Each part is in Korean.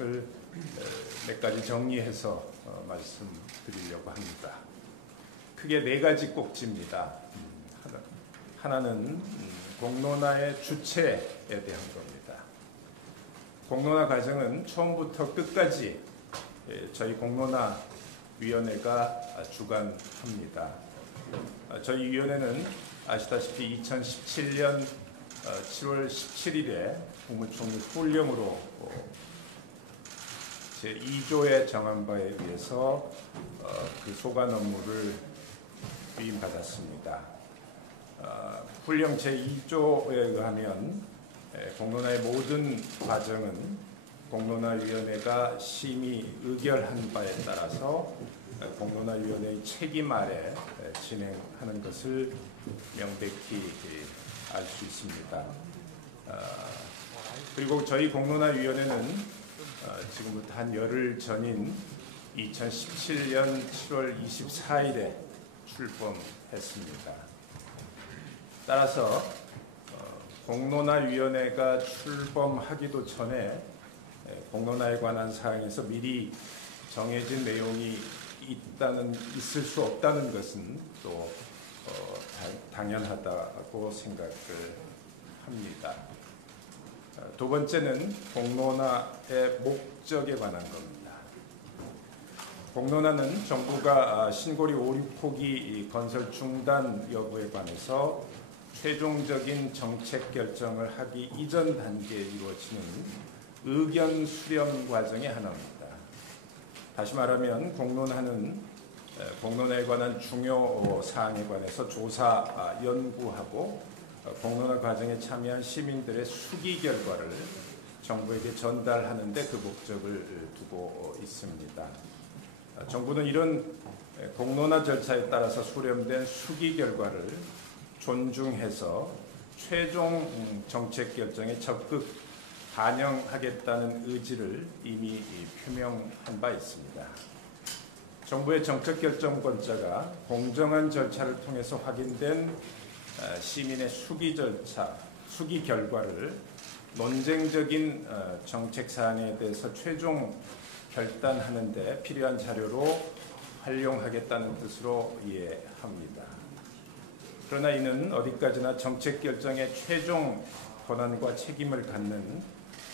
몇 가지 정리해서 말씀드리려고 합니다. 크게 네 가지 꼭지입니다. 하나는 공론화의 주체에 대한 겁니다. 공론화 과정은 처음부터 끝까지 저희 공론화위원회가 주관합니다. 저희 위원회는 아시다시피 2017년 7월 17일에 국무총리 후령으로 제2조에 정한 바에 의해서 그 소관 업무를 위임받았습니다. 훈령 제2조에 의하면 공론화의 모든 과정은 공론화위원회가 심의 의결한 바에 따라서 공론화위원회의 책임 아래 진행하는 것을 명백히 알 수 있습니다. 그리고 저희 공론화위원회는 지금부터 한 열흘 전인 2017년 7월 24일에 출범했습니다. 따라서 공론화위원회가 출범하기도 전에 공론화에 관한 사항에서 미리 정해진 내용이 있을 수 없다는 것은 또 당연하다고 생각을 합니다. 두 번째는 공론화의 목적에 관한 겁니다. 공론화는 정부가 신고리 5, 6호기 건설 중단 여부에 관해서 최종적인 정책 결정을 하기 이전 단계에 이루어지는 의견 수렴 과정의 하나입니다. 다시 말하면 공론화는 공론화에 관한 중요 사항에 관해서 조사, 연구하고 공론화 과정에 참여한 시민들의 수기 결과를 정부에게 전달하는 데 그 목적을 두고 있습니다. 정부는 이런 공론화 절차에 따라서 수렴된 수기 결과를 존중해서 최종 정책 결정에 적극 반영하겠다는 의지를 이미 표명한 바 있습니다. 정부의 정책 결정권자가 공정한 절차를 통해서 확인된 시민의 수기 결과를 논쟁적인 정책 사안에 대해서 최종 결단하는 데 필요한 자료로 활용하겠다는 뜻으로 이해합니다. 그러나 이는 어디까지나 정책 결정의 최종 권한과 책임을 갖는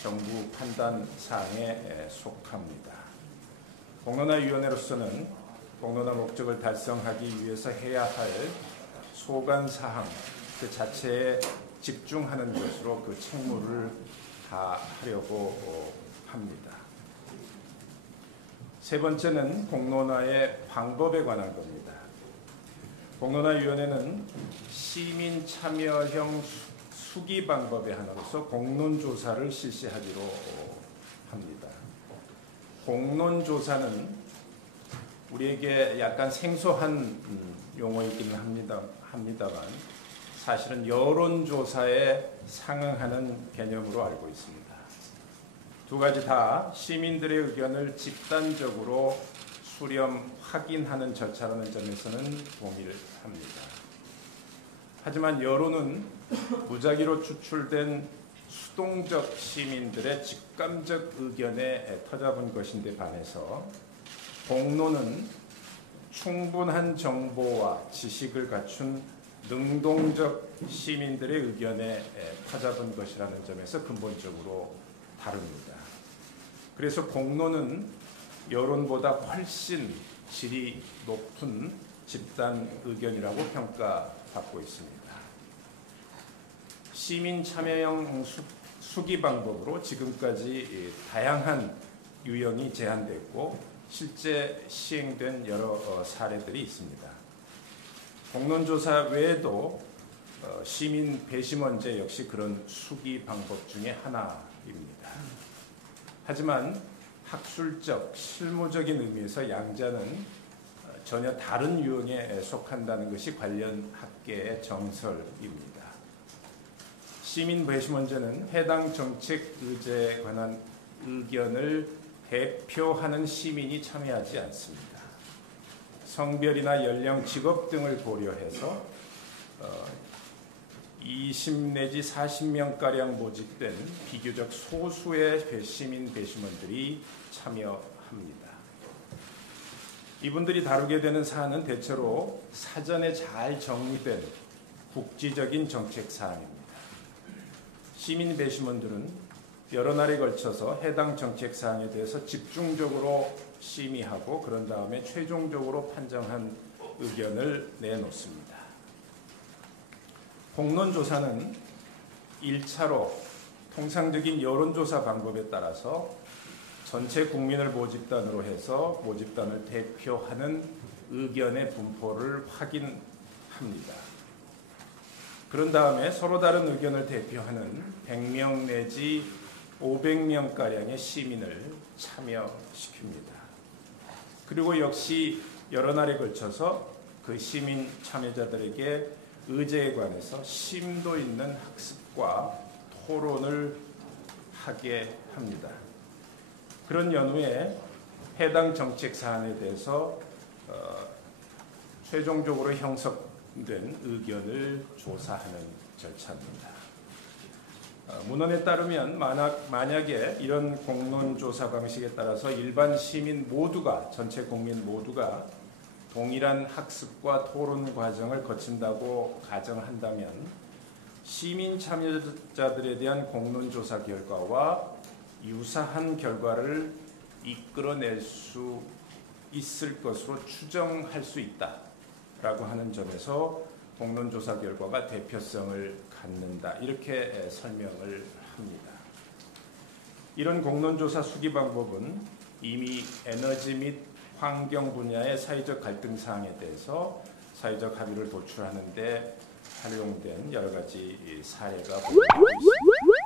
정부 판단 사항에 속합니다. 공론화위원회로서는 공론화 목적을 달성하기 위해서 해야 할 소관 사항 그 자체에 집중하는 것으로 그 책무를 다하려고 합니다. 세 번째는 공론화의 방법에 관한 겁니다. 공론화위원회는 시민 참여형 수기 방법의 하나로서 공론조사를 실시하기로 합니다. 공론조사는 우리에게 약간 생소한 용어이긴 합니다만 사실은 여론조사에 상응하는 개념으로 알고 있습니다. 두 가지 다 시민들의 의견을 집단적으로 수렴, 확인하는 절차라는 점에서는 동일합니다. 하지만 여론은 무작위로 추출된 수동적 시민들의 직감적 의견에 터잡은 것인데 반해서 공론은 충분한 정보와 지식을 갖춘 능동적 시민들의 의견에 터잡은 것이라는 점에서 근본적으로 다릅니다. 그래서 공론은 여론보다 훨씬 질이 높은 집단 의견이라고 평가받고 있습니다. 시민 참여형 수기 방법으로 지금까지 다양한 유형이 제한됐고 실제 시행된 여러 사례들이 있습니다. 공론조사 외에도 시민 배심원제 역시 그런 수기 방법 중에 하나입니다. 하지만 학술적, 실무적인 의미에서 양자는 전혀 다른 유형에 속한다는 것이 관련 학계의 정설입니다. 시민 배심원제는 해당 정책 의제에 관한 의견을 대표하는 시민이 참여하지 않습니다. 성별이나 연령, 직업 등을 고려해서 20 내지 40명가량 모집된 비교적 소수의 시민 배심원들이 참여합니다. 이분들이 다루게 되는 사안은 대체로 사전에 잘 정리된 국지적인 정책 사안입니다. 시민 배심원들은 여러 날에 걸쳐서 해당 정책 사항에 대해서 집중적으로 심의하고 그런 다음에 최종적으로 판정한 의견을 내놓습니다. 공론조사는 1차로 통상적인 여론조사 방법에 따라서 전체 국민을 모집단으로 해서 모집단을 대표하는 의견의 분포를 확인합니다. 그런 다음에 서로 다른 의견을 대표하는 100명 내지 500명가량의 시민을 참여시킵니다. 그리고 역시 여러 날에 걸쳐서 그 시민 참여자들에게 의제에 관해서 심도 있는 학습과 토론을 하게 합니다. 그런 연후에 해당 정책 사안에 대해서 최종적으로 형성된 의견을 조사하는 절차입니다. 문헌에 따르면 만약에 이런 공론조사 방식에 따라서 일반 시민 모두가 전체 국민 모두가 동일한 학습과 토론 과정을 거친다고 가정한다면 시민 참여자들에 대한 공론조사 결과와 유사한 결과를 이끌어낼 수 있을 것으로 추정할 수 있다라고 하는 점에서 공론조사 결과가 대표성을 갖는다 이렇게 설명을 합니다. 이런 공론조사 수기 방법은 이미 에너지 및 환경 분야의 사회적 갈등 사항에 대해서 사회적 합의를 도출하는 데 활용된 여러 가지 사례가 보고되고 있습니다.